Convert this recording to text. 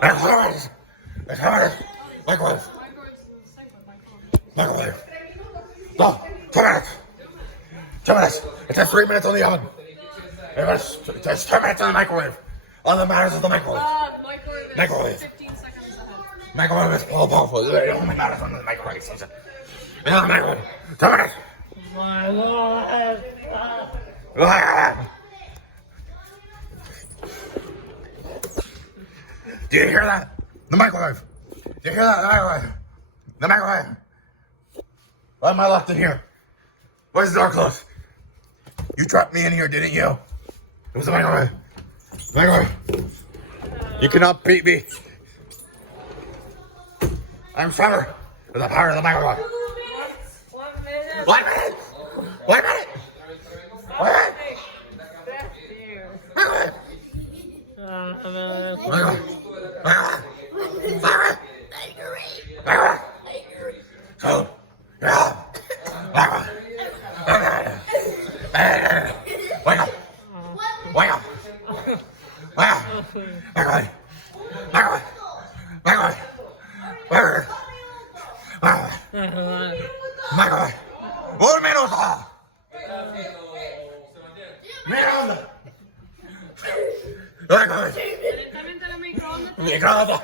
It's microwave. Microwave. No, 2 minutes. 2 minutes. It takes 3 minutes on the oven. It takes 2 minutes in the microwave. All that matters is the microwave. Microwave is 15 seconds ahead. Microwave is powerful. It only matters on the microwave. It's in the microwave. 2 minutes. My Lord. Do you hear that? The microwave. Do you hear that? The microwave. The microwave. Why am I locked in here? Why is the door closed? You trapped me in here, didn't you? It was the microwave. Microwave. You cannot beat me. I'm stronger with the power of the microwave. 1 minute. 1 minute. 1 minute. 1 minute. Microwave. Microwave. Microwave. Microwave. Microwave. So, yeah. Microwave. Wake up. Wake up. Wake up. Microwave. Microwave. Microwave. Microwave. Microwave. Microwave. Un minuto. Microondas. Microwave. Directamente a la microondas. Microondas.